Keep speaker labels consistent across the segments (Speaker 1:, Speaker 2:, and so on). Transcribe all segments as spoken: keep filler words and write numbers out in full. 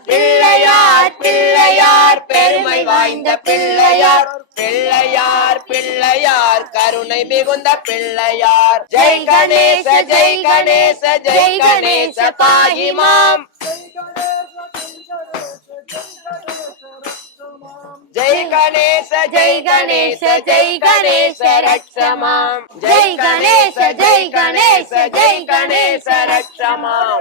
Speaker 1: பிள்ளையார் பிள்ளையார் பெருமை வாய்ந்த பிள்ளையார் பிள்ளையார் பிள்ளையார் கருணை மிகுந்த பிள்ளையார் ஜெய் கணேச ஜெய் கணேச ஜெய் கணேச பாகிமாம் जय गणेश जय गणेश जय गणेश रक्षमां जय गणेश जय गणेश जय गणेश रक्षमां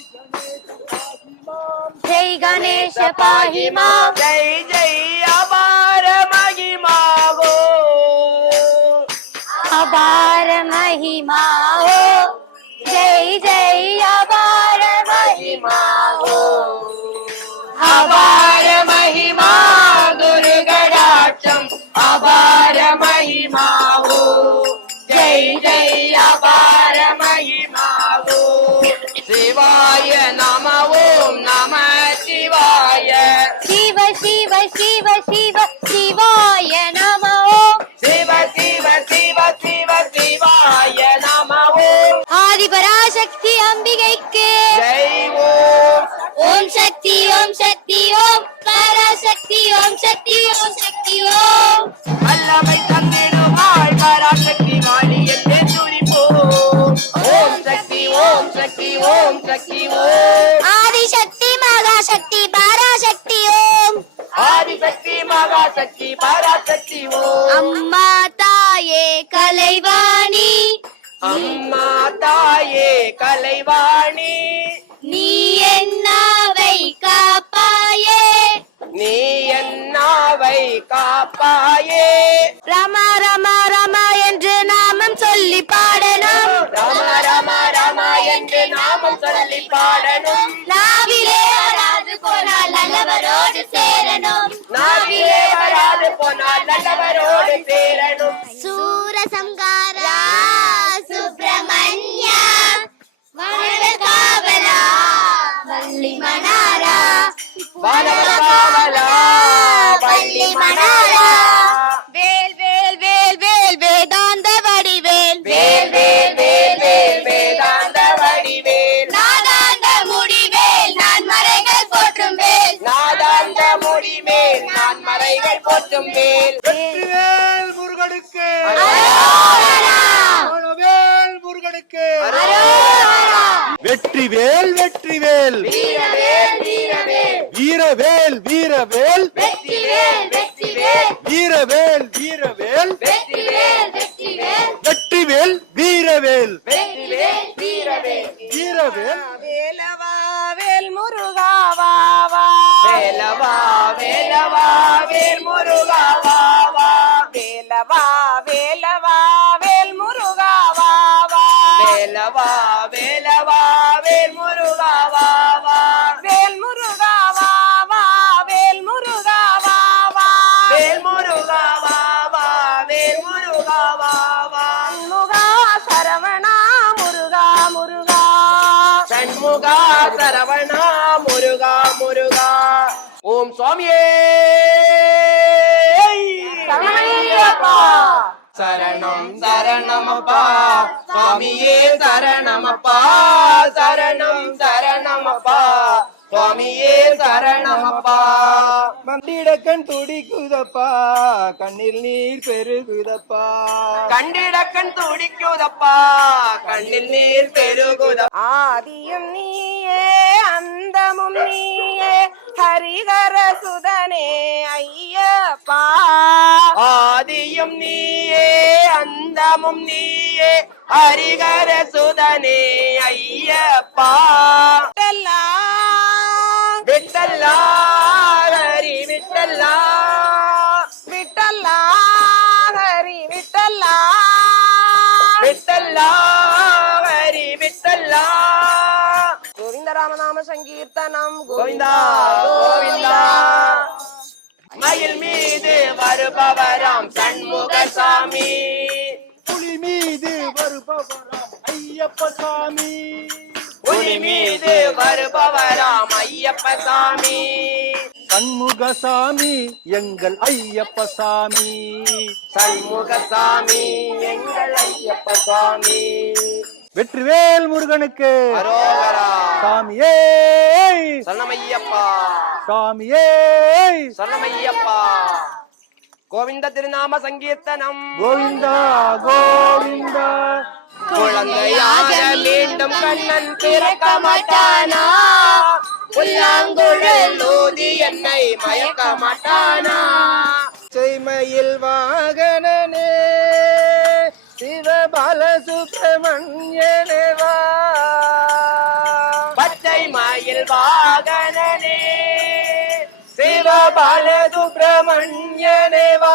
Speaker 1: जय गणेश पाहि मां जय जय अपार महिमा हो अपार महिमा हो जय जय अपार महिमा हो अपार महिमा अपार महिमा हो जय जय अपार महिमा हो शिवाय नमः ओम नमः शिवाय शिव शिव शिव शिव शिवाय नमः ओम शिव शिव शिव शिव शिवाय नमः ओम आदि पराशक्ति अंबिके जय ओम ओम शक्ति ओम शक्ति ओम पराशक्ति ओम शक्ति ओम शक्ति ओम अल्लाह तंदिடுவாய் பராசக்தி வாணியத்தை துதிப்போம் ஓம் சக்தி ஓம் சக்தி ஓம் சக்தி ஓம் ஆதி சக்தி மகா சக்தி பராசக்தி ஓம் ஆதி சக்தி மகா சக்தி பராசக்தி ஓம் அம்மா தாயே கலைவாணி அம்மா தாயே கலைவாணி நீ என்னவை காப்பாயே நீ என்னவை காப்பாயே ரமா ரமா ரமா என்று நாமம் சொல்லி பாடணும் ரமா ரமா ரமா என்று நாமம் சொல்லி பாடணும் நாவிலே வராது போனால் நல்லவரோடு சேரணும் நாவிலே வராது போனால் நல்லவரோடு சேரணும் சூரசம்காரா சுப்பிரமணிய வனகாவலா வள்ளி மணாரா வனகாவலா வள்ளி மணாரா வேல் வேல் வேல் வேல் வேதாந்த வடிவேல் வேல் வேல் வேல் வேல் வேதாந்த வடிவேல் நாதாந்த முடிவேல் நான் மறைகள் போற்றும் வேல் நாதாந்த முடிவேல் நான் மறைகள் போற்றும் வேல்
Speaker 2: வெற்றிவேல் முருகனுக்கு வேல் முருகனுக்கு வெற்றிவேல் வெற்றிவேல்
Speaker 1: வீரவேல் வீரவேல்
Speaker 2: வீரவேல் வீரவேல்
Speaker 1: வெற்றிவேல் வெற்றிவேல்
Speaker 2: வீரவேல் வீரவேல்
Speaker 1: வெற்றிவேல் வெற்றிவேல்
Speaker 2: வெற்றிவேல் வீரவேல்
Speaker 1: வெற்றிவேல் வீரவேல்
Speaker 2: வீரவேல்
Speaker 1: வேலவா வேல் முருகா வா வா வேலவா வேலவா வேல் முருகா வா வா வேலவா வேலவா வேல் முருகா வா வா வேலவா வேலவா வேல் முருகா வா வா வேல் முருகா வா வா வேல் முருகா வா வா வேல் முருகா வா வா வேல் முருகா வா வா முருகா சரவணா முருகா முருகா சண்முகா சரவணா முருகா முருகா ஓம் சுவாமியே சரணமையப்பா சரணம் சரணமப்பா சுவாமியே சரணமப்பா சரணம் சரணமப்பா சுவாமியே சரணமப்பா
Speaker 2: மந்திடக்கண் துடிக்குதப்பா கண்ணில் நீர் பெருகுதப்பா
Speaker 1: கண்டிடக்கண் துடிக்குதப்பா கண்ணில் நீர் பெருகுதப்பா ஆதியும் நீயே அந்தமும் நீயே ஹரிஹர சுதனே ஐயப்பா ஆதியும் நீயே அந்தமும் நீயே ஹரிஹர சுதனே ஐயப்பா விட்டல்லா ஹரி விட்டல்லா விட்டல்லா ஹரி விட்டல்லா விட்டல்லா ஹரி விட்டல்லா கோவிந்த ராமநாம சங்கீர்த்தனம் கோவிந்தா கோவிந்தா மயில் மீது வருபவராம் சண்முக சாமி
Speaker 2: புலி மீது வருபவராம் ஐயப்ப சாமி
Speaker 1: புலி மீது வருபவராம் ஐயப்ப சாமி
Speaker 2: சண்முக சாமி எங்கள் ஐயப்ப சாமி
Speaker 1: சண்முக சாமி எங்கள் ஐயப்ப சாமி
Speaker 2: வெற்றிவேல் முருகனுக்கு
Speaker 3: அரோகரா.
Speaker 2: சாமியே
Speaker 3: சரணமையப்பா
Speaker 2: சாமியே
Speaker 3: சரணமையப்பா. கோவிந்த திருநாம சங்கீர்த்தனம்.
Speaker 2: கோவிந்தா கோவிந்தா.
Speaker 3: குழந்தையாக மீண்டும் கண்ணன் பிறக்க மாட்டானா, புல்லாங்குழல் ஊதி என்னை மயக்க மாட்டானா.
Speaker 2: செய்மையில் வாகனனே சிவபால சுப்பிரமணியனே வா.
Speaker 3: பச்சை மயில் வாகனனே சிவபால சுப்பிரமணியனே வா.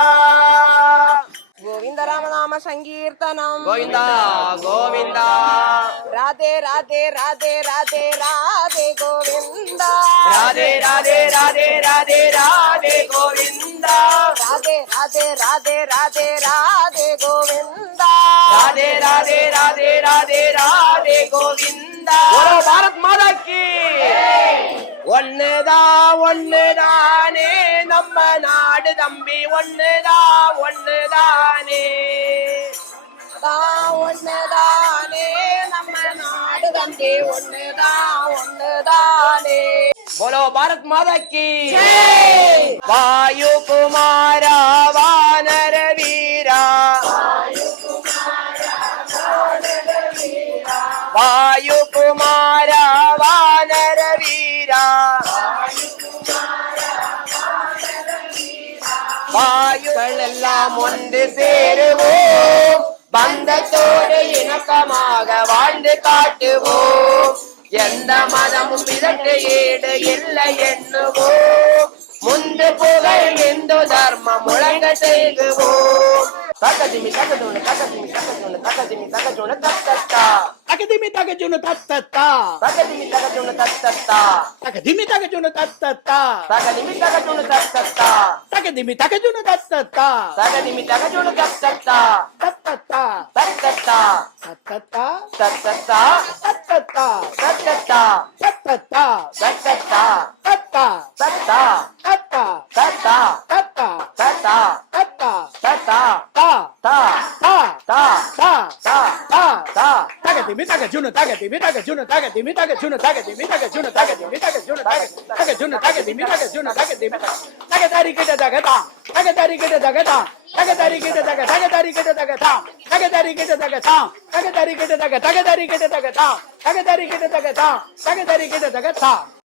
Speaker 1: கோவிந்த ராமநாம சங்கீர்த்தனம்.
Speaker 3: கோவிந்தா கோவிந்தா.
Speaker 1: ராதே ராதே ராதே ராதே ராதே கோவிந்தா.
Speaker 3: ராதே ராதே ராதே ராதே ராதே கோவிந்தா.
Speaker 1: ராதே ராதே ராதே ராதே ராதே கோவிந்தா.
Speaker 3: ராதே ராதே ராதே ராதே ராதே கோவிந்தா. போலோ பாரத் மாதா கி. ஒண்ணுதான் ஒண்ணுதானே நம்ம நாடு தம்பி, ஒண்ணுதான் ஒண்ணுதானே.
Speaker 1: தான் ஒண்ணுதானே நம்ம நாடு தம்பி, ஒண்ணுதான் ஒண்ணுதானே.
Speaker 3: போலோ பாரத் மாதா கி. வாயு குமாரா வானர வீரா. வாயு குமாரா வானர வீரா. வாயுகள் எல்லாம் ஒன்று சேருவோம், பந்தத்தோடு இணக்கமாக வாழ்ந்து காட்டுவோம். எந்த மதமும் இதற்கு ஈடு இல்லை எண்ணுவோம். முந்து புகழ் இந்து தர்மம் முழங்க செய்குவோம். தக்கதிமி தக்கதுணு தக்கதிமி தக்கதுணு தக்கதிமி தக்கதுணு தத்தத்தா.
Speaker 2: தகதிமி தகஜுனு தத்தத்தா.
Speaker 3: தக்கதிமி தக்கதுணு தத்தத்தா.
Speaker 2: தகதிமி தகஜுனு தத்தத்தா.
Speaker 3: தக்கதிமி தக்கதுணு தத்தத்தா.
Speaker 2: தகதிமி தகஜுனு தத்தத்தா.
Speaker 3: தக்கதிமி தக்கதுணு தத்தத்தா.
Speaker 2: தத்தத்தா
Speaker 3: தத்தத்தா
Speaker 2: தத்தத்தா
Speaker 3: தத்தத்தா
Speaker 2: தத்தத்தா
Speaker 3: தத்தத்தா
Speaker 2: தத்தத்தா
Speaker 3: தத்தத்தா
Speaker 2: தத்தா
Speaker 3: தத்தா
Speaker 2: தத்தா
Speaker 3: தத்தா
Speaker 2: தத்தா
Speaker 3: தத்தா
Speaker 2: தத்தா
Speaker 3: தத்தா
Speaker 2: தா
Speaker 3: தா
Speaker 2: தா
Speaker 3: தா
Speaker 2: தா
Speaker 3: தா
Speaker 2: தா
Speaker 3: தா.
Speaker 2: தகதிமி தகஜுனு தகதிமி தகஜுனு தகதிமி தகஜுனு தகதிமி தகஜுனு தகதிமி தகஜுனு தகஜுனு தகதிமி தகஜுனு தகதிமி தகதாரி கிட்ட தகதா. தகதாரி கிட்ட தகதா. தகதாரி கிட்ட தக தகதாரி கிட்ட தகதா. தகதாரி கிட்ட தகதா. தகதாரி கிட்ட தக தகதாரி கிட்ட தகதா. தகதாரி கிட்ட தகதா. தகதாரி கிட்ட தகதா.